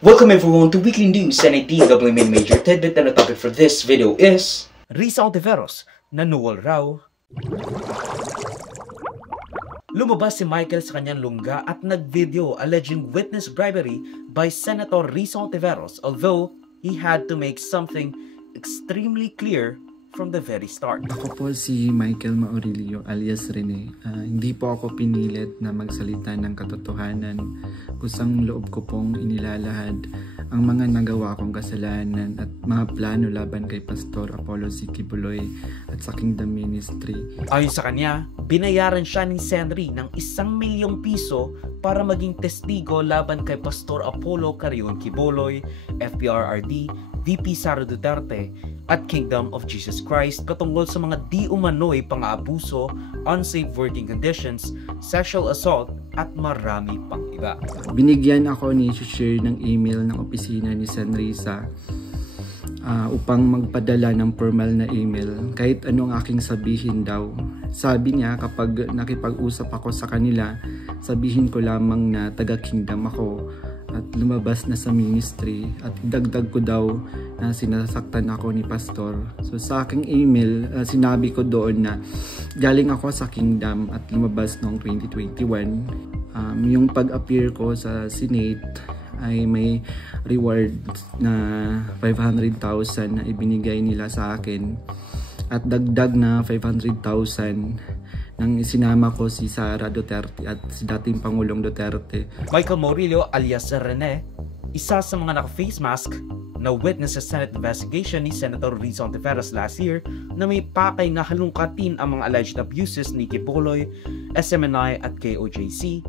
Welcome everyone to Weekly News and a DW Main Major Tidbit, and the topic for this video is Risa Ontiveros, nanuwal raw. Lumabas si Michael sa kanyang lungga at nag-video alleging witness bribery by Senator Risa Ontiveros, although he had to make something extremely clear from the very start. Ako po si Michael Maurilio alias Rene. Hindi po ako pinilit na magsalita ng katotohanan. Kusang loob ko pong inilalahad ang mga nagawa kong kasalanan at mga plano laban kay Pastor Apollo C. Kibuloy at sa Kingdom Ministry. Ayon sa kanya, binayaran siya ni Senri ng 1,000,000 piso para maging testigo laban kay Pastor Apollo Carrion Kibuloy, FPRRD, VP Sara Duterte at Kingdom of Jesus Christ patungkol sa mga di umano'y pang-aabuso, unsafe working conditions, sexual assault at marami pang iba. Binigyan ako ni share ng email ng opisina ni Sen. Risa upang magpadala ng formal na email kahit anong aking sabihin daw. Sabi niya kapag nakipag-usap ako sa kanila, sabihin ko lamang na taga-kingdom ako at lumabas na sa ministry at dagdag ko daw na sinasaktan ako ni Pastor. So sa aking email, sinabi ko doon na galing ako sa kingdom at lumabas noong 2021. Yung pag-appear ko sa Senate ay may reward na 500,000 na ibinigay nila sa akin at dagdag na 500,000 nang isinama ko si Sara Duterte at si dating Pangulong Duterte. Michael Maurilio alias Rene, isa sa mga naka-face mask na witness sa Senate investigation ni Senator Risa Ontiveros last year na may pakay na halungkatin ang mga alleged abuses ni Kibuloy, SMNI at KOJC.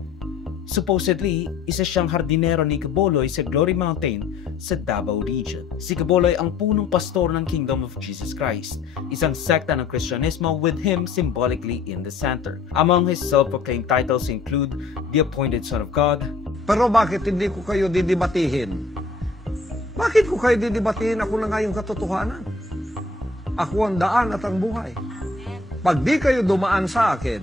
Supposedly, isa siyang hardinero ni Kibuloy sa Glory Mountain sa Davao Region. Si Kibuloy ang punong pastor ng Kingdom of Jesus Christ, isang sekta ng Kristyanismo with him symbolically in the center. Among his self-proclaimed titles include the Appointed Son of God. Pero bakit hindi ko kayo didibatihin? Bakit ko kayo didibatihin? Ako na nga yung katotohanan. Ako ang daan at ang buhay. Pag di kayo dumaan sa akin,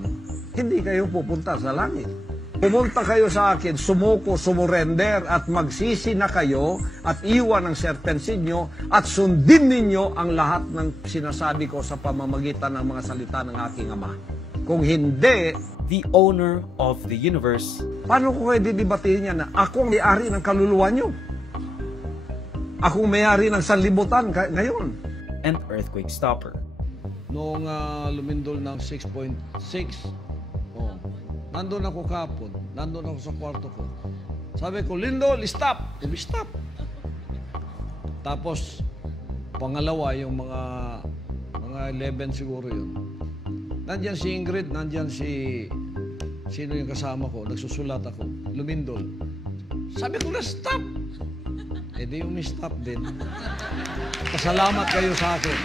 hindi kayo pupunta sa langit. Pumunta kayo sa akin, sumuko, sumurrender at magsisi na kayo at iwan ang serpensin nyo at sundin ninyo ang lahat ng sinasabi ko sa pamamagitan ng mga salita ng aking Ama. Kung hindi, the owner of the universe. Paano ko kayo didibatihin niya na ako ang may-ari ng kaluluwa nyo? Ako ang may-ari ng sanlibutan ngayon. And earthquake stopper. Noong lumindol ng 6.6, nandun ako kapon, nandun ako sa kwarto ko. Sabi ko, Lindol, stop! Stop! Tapos, pangalawa, yung mga 11 siguro yun. Nandyan si Ingrid, nandyan sino yung kasama ko, nagsusulat ako, lumindol. Sabi ko na, stop! Eh di yung stop din. Pasalamat kayo sa akin.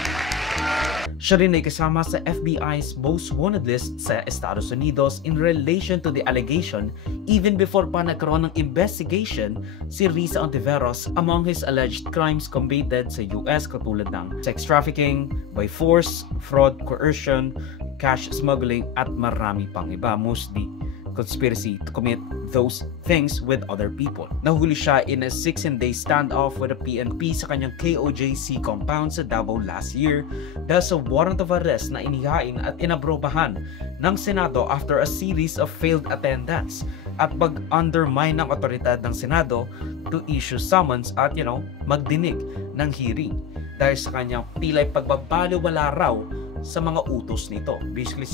Siya rin ay kasama sa FBI's most wanted list sa Estados Unidos in relation to the allegation even before pa nagkaroon ng investigation si Risa Ontiveros among his alleged crimes committed sa US katulad ng sex trafficking, by force, fraud, coercion, cash smuggling at marami pang iba, mostly conspiracy to commit those things with other people. Nahuli siya in a 16-day standoff with the PNP sa kanyang KOJC compound sa Davao last year dahil sa warrant of arrest na inihain at inaprobahan ng Senado after a series of failed attendance at pag-undermine ng otoridad ng Senado to issue summons at magdinig ng hearing dahil sa kanyang pilay pagbabaliwala raw sa mga utos nito. Basically,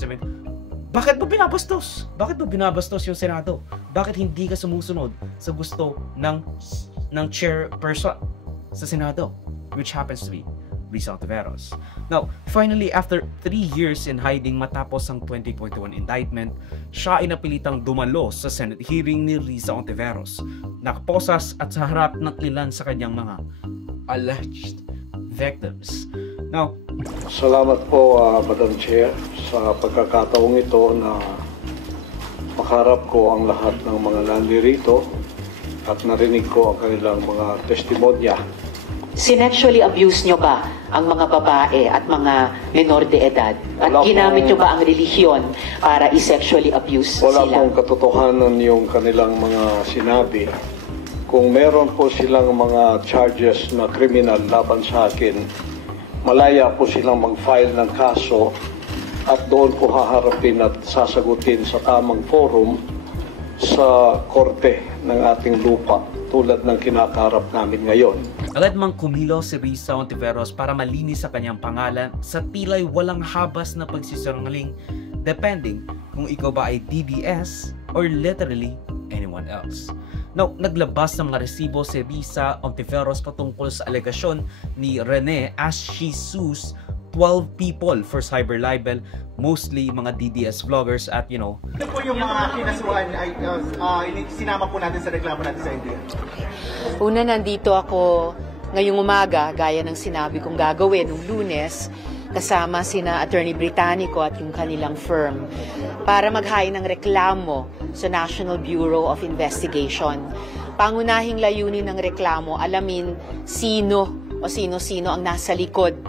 bakit mo binabastos? Bakit mo binabastos yung Senado? Bakit hindi ka sumusunod sa gusto ng chairperson sa Senado, which happens to be Risa Ontiveros? Now, finally, after 3 years in hiding matapos ang 2021 indictment, siya ay napilitang dumalo sa Senate hearing ni Risa Ontiveros. Nakaposas at sa harap ng ilan sa kanyang mga alleged victims. Now, salamat po, Madam Chair, sa pagkakataong ito na makaharap ko ang lahat ng mga nandirito at narinig ko ang kanilang mga testimonya. Sinexually abuse nyo ba ang mga babae at mga menor de edad? At ginamit nyo ba ang relihiyon para i-sexually abuse Wala sila? pong katotohanan yung kanilang mga sinabi. kung meron po silang mga charges na criminal laban sa akin, malaya po silang mag-file ng kaso at doon po haharapin at sasagutin sa tamang forum sa korte ng ating lupa tulad ng kinakaharap namin ngayon. Agad mang kumilo si Risa Hontiveros para malinis sa kanyang pangalan sa tila'y walang habas na pagsisinungaling depending kung ikaw ba ay DDS or literally anyone else. Now, naglabas ng mga resibo si Risa Hontiveros patungkol sa alegasyon ni Rene as she sues 12 people for cyber libel, mostly mga DDS vloggers at Ano po yung mga kinasuhan ay sinama po natin sa reklamo natin sa India? Una, nandito ako ngayong umaga, gaya ng sinabi kong gagawin nung Lunes, kasama sina Attorney Britannico at yung kanilang firm para maghain ng reklamo sa National Bureau of Investigation. Pangunahing layunin ng reklamo, alamin sino o sino-sino ang nasa likod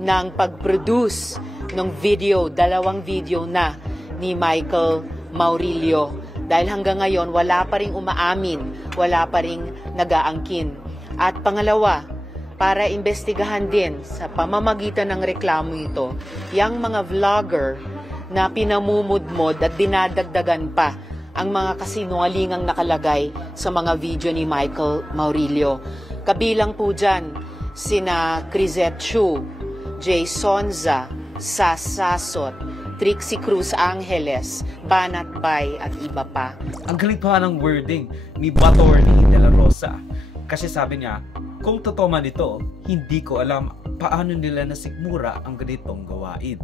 ng pag-produce ng video, 2 video na ni Michael Maurilio. Dahil hanggang ngayon, wala pa ring umaamin, wala pa ring nag-aangkin. At pangalawa, para imbestigahan din sa pamamagitan ng reklamo ito, yung mga vlogger na pinamumudmod at dinadagdagan pa ang mga kasinungalingang nakalagay sa mga video ni Michael Maurilio. Kabilang po dyan sina Crisette Chu, Jay Sonza, Sasasot, Trixie Cruz Angeles, Banat Bay at iba pa. Ang galing pa ng wording ni Attorney De La Rosa. Kasi sabi niya, kung totoo man ito, hindi ko alam paano nila nasikmura ang ganitong gawain.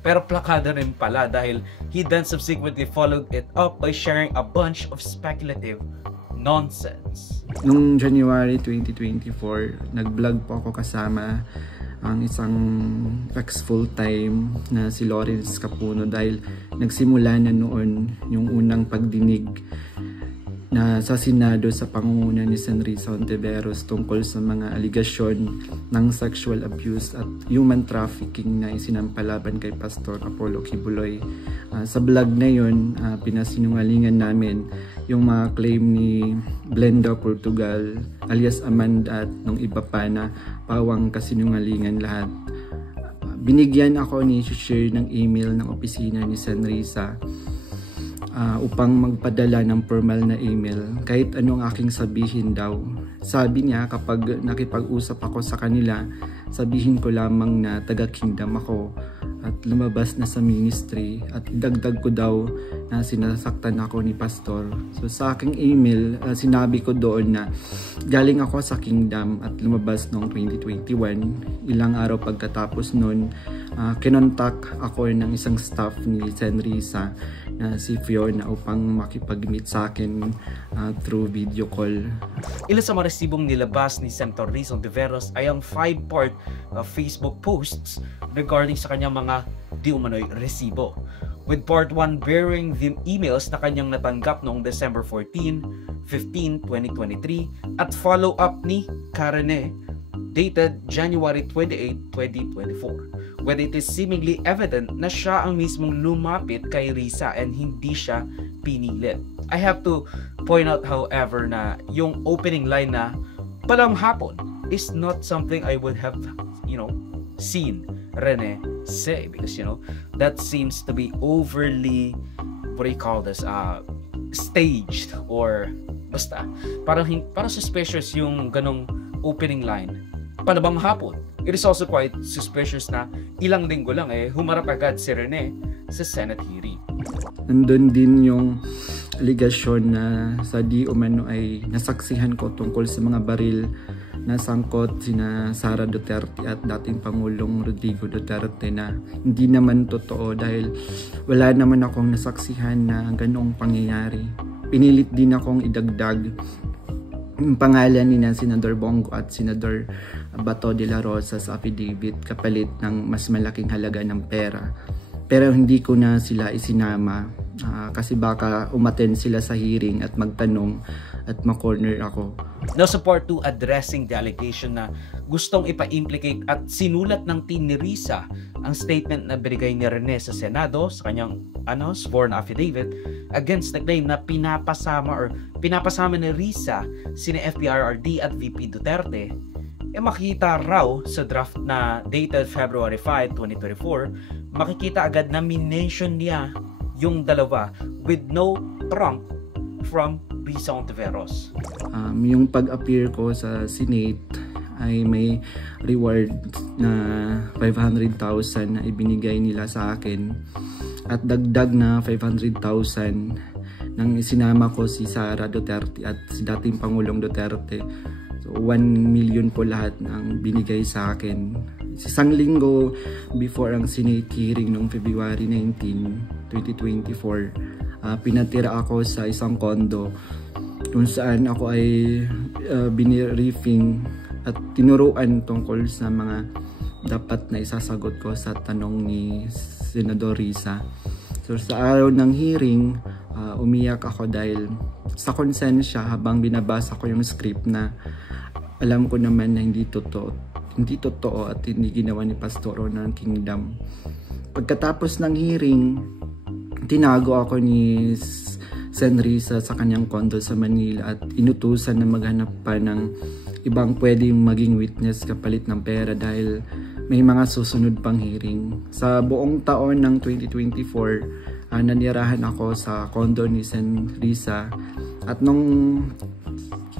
Pero plakada rin pala dahil he then subsequently followed it up by sharing a bunch of speculative nonsense. Noong January 2024, nag-vlog po ako kasama ang isang ex-full-time na si Lawrence Capuno dahil nagsimula na noon yung unang pagdinig na sa Senado sa pangunguna ni Sen. Risa Hontiveros tungkol sa mga aligasyon ng sexual abuse at human trafficking na isinampalaban kay Pastor Apollo Kibuloy. Sa vlog na yun, pinasinungalingan namin yung mga claim ni Blenda Portugal alias Amanda at nung iba pa na pawang kasinungalingan lahat. Binigyan ako ni share ng email ng opisina ni Sen. Risa upang magpadala ng formal na email kahit anong aking sabihin daw. Sabi niya kapag nakipag-usap ako sa kanila, sabihin ko lamang na taga-kingdom ako at lumabas na sa ministry at dagdag ko daw na sinasaktan ako ni pastor. So sa aking email, sinabi ko doon na galing ako sa kingdom at lumabas noong 2021. Ilang araw pagkatapos noon, kinontak ako ng isang staff ni Sen. Risa na si Fiona upang makipag-meet sa akin through video call. Ilan sa mga resibong nilabas ni Senator Risa Hontiveros ay ang 5-part Facebook posts regarding sa kanyang mga di umano'y resibo. With part 1 bearing the emails na kanyang natanggap noong December 14, 15, 2023 at follow-up ni Karene dated January 28, 2024. When it is seemingly evident na siya ang mismong lumapit kay Risa and hindi siya pinilit. I have to point out however na yung opening line na palang hapon is not something I would have, seen Rene say because, that seems to be overly, staged or basta. Parang suspicious yung ganong opening line. Palabang hapon. It is also quite suspicious na ilang linggo lang humarap agad si Rene sa Senate hearing. Nandun din yung aligasyon na sa di umano ay nasaksihan ko tungkol sa mga baril na sangkot sina Sara Duterte at dating Pangulong Rodrigo Duterte na hindi naman totoo dahil wala naman akong nasaksihan na ganong pangyayari. Pinilit din akong idagdag yung pangalan ni Senador Bongo at Senador Bato de la Rosa sa affidavit kapalit ng mas malaking halaga ng pera. Pero hindi ko na sila isinama kasi baka umattend sila sa hearing at magtanong at ma-corner ako. Now sa part 2, addressing the allegation na gustong ipa-implicate at sinulat ng team ni Risa ang statement na binigay ni Rene sa Senado sa kanyang sworn affidavit, against the claim na pinapasama ni Risa sina FBIRD at VP Duterte, makikita raw sa draft na dated February 5, 2024, makikita agad na minention niya yung dalawa with no trump from Risa Ontiveros. Yung pag-appear ko sa Senate ay may reward na 500,000 na ibinigay nila sa akin at dagdag na 500,000 nang isinama ko si Sara Duterte at si dating Pangulong Duterte. So 1 million po lahat ng binigay sa akin. Isang linggo before ang Senate hearing noong February 19, 2024, pinatira ako sa isang condo kung saan ako ay biniriefing at tinuruan tungkol sa mga dapat na isasagot ko sa tanong ni Senador Risa. So sa araw ng hearing, umiyak ako dahil sa konsensya habang binabasa ko yung script na alam ko naman na hindi totoo at hindi ginawa ni Pastoro ng Kingdom. Pagkatapos ng hearing, tinago ako ni Sen Risa sa kanyang condo sa Manila at inutusan na maghanap pa ng ibang pwedeng maging witness kapalit ng pera dahil may mga susunod pang hearing. Sa buong taon ng 2024, nanirahan ako sa condo ni Sen Risa at nung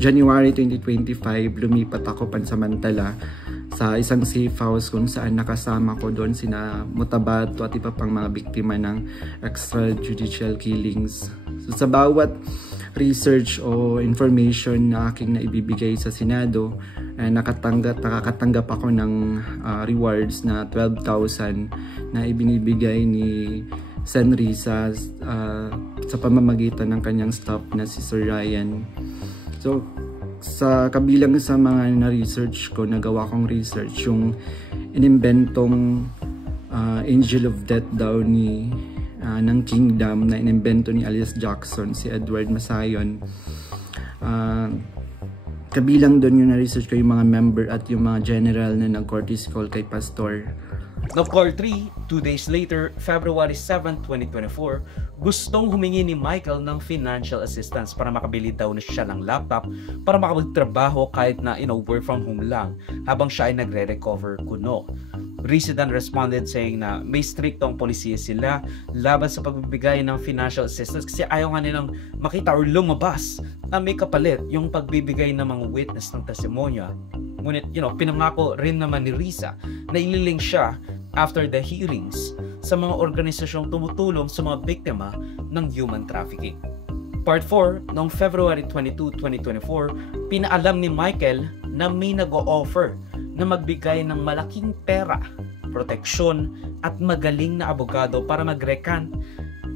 January 2025, lumipat ako pansamantala sa isang safe house kung saan nakasama ko doon sina Mutabato at iba pang mga biktima ng extrajudicial killings. So sa bawat research o information na aking naibibigay sa Senado, nakakatanggap ako ng rewards na 12,000 na ibinibigay ni Sen Risa sa pamamagitan ng kanyang staff na si Sir Ryan. So sa kabilang sa mga na-research ko, nagawa kong research yung inimbentong Angel of Death daw ng Kingdom na inimbento ni alias Jackson, si Edward Masayon. Kabilang doon yung na-research ko yung mga member at yung mga general na nag-courtesy call kay Pastor. Now, call 3, 2 days later, February 7, 2024, gustong humingi ni Michael ng financial assistance para makabili daw na siya ng laptop para makapagtrabaho kahit na work from home lang habang siya ay nagre-recover kuno. Risa then responded saying na may striktong polisiya sila laban sa pagbibigay ng financial assistance kasi ayaw nga nilang makita or lumabas na may kapalit yung pagbibigay ng mga witness ng testimonya. Ngunit, pinangako rin naman ni Risa na ililing siya after the hearings sa mga organisasyong tumutulong sa mga biktima ng human trafficking. Part 4, noong February 22, 2024, pinaalam ni Michael na may nag-o-offer na magbigay ng malaking pera, proteksyon at magaling na abogado para mag-recant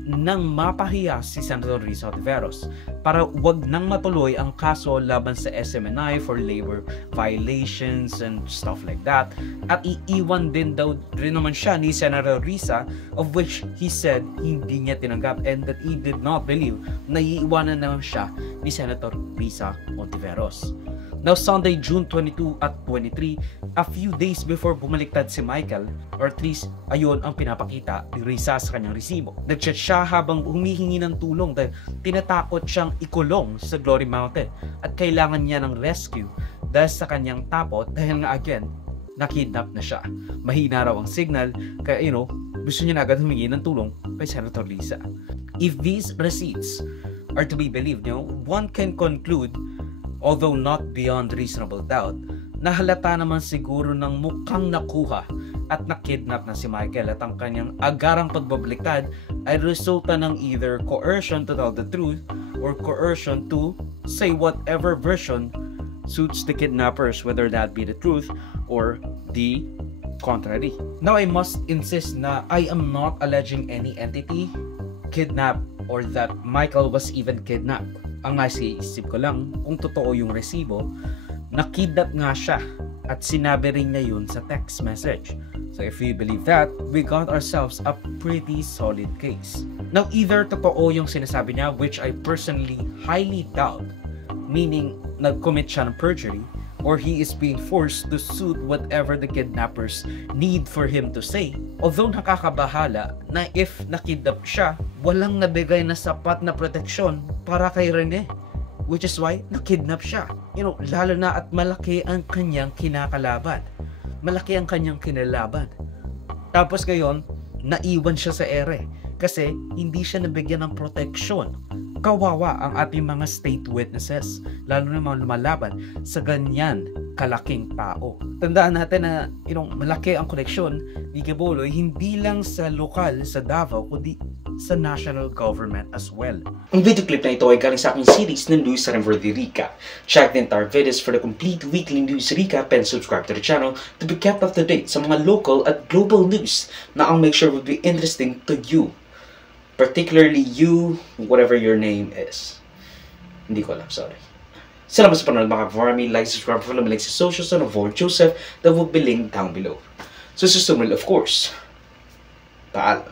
nang mapahiya si Senator Risa Ontiveros para wag nang matuloy ang kaso laban sa SMNI for labor violations and stuff like that, at iiwan din daw rin naman siya ni Senator Risa, of which he said hindi niya tinanggap and that he did not believe na iiwanan naman siya ni Senator Risa Ontiveros. Now, Sunday, June 22 at 23, a few days before bumaliktad si Michael, or at least ayun ang pinapakita ni Risa sa kanyang resibo. Nag-chat siya habang humihingi ng tulong dahil tinatakot siyang ikulong sa Glory Mountain at kailangan niya ng rescue dahil sa kanyang takot dahil nga again, nakidnap na siya. Mahina raw ang signal kaya gusto niya na agad humingi ng tulong kay Senator Risa. If these receipts are to be believed, one can conclude, although not beyond reasonable doubt, na halata naman siguro ng mukhang nakuha at nakidnap na si Michael at ang kanyang agarang pagbabaliktad ay resulta ng either coercion to tell the truth or coercion to say whatever version suits the kidnappers, whether that be the truth or the contrary. Now, I must insist na I am not alleging any entity kidnapped or that Michael was even kidnapped. Ang nasiisip ko lang kung totoo yung resibo, nakidnap nga siya at sinabi rin niya yun sa text message. So if we believe that, we got ourselves a pretty solid case. Now, either totoo yung sinasabi niya, which I personally highly doubt, meaning nag-commit siya ng perjury, or he is being forced to suit whatever the kidnappers need for him to say. Although nakakabahala na if nakidnap siya walang nabigay na sapat na proteksyon para kay Rene. Which is why, nakidnap siya. Lalo na at malaki ang kanyang kinakalaban. Malaki ang kanyang kinalaban. Tapos ngayon, naiwan siya sa ere. Kasi hindi siya nabigyan ng proteksyon. Kawawa ang ating mga state witnesses. Lalo na mga lumalaban sa ganyan kalaking tao. Tandaan natin na malaki ang koneksyon ni Quiboloy hindi lang sa lokal sa Davao kundi sa national government as well. Ang video clip na ito ay galing sa aking series ng News sa Verdirika. Check the entire videos for the complete weekly news recap and subscribe to the channel to be kept up to date sa mga local at global news na I'll make sure will be interesting to you. Particularly you, whatever your name is. Hindi ko alam, sorry. Salamat sa panonood mga ka-farmy. Like, subscribe, follow me, like sa socials and avoid Joseph that will be linked down below. So, susunod, of course. Paalam.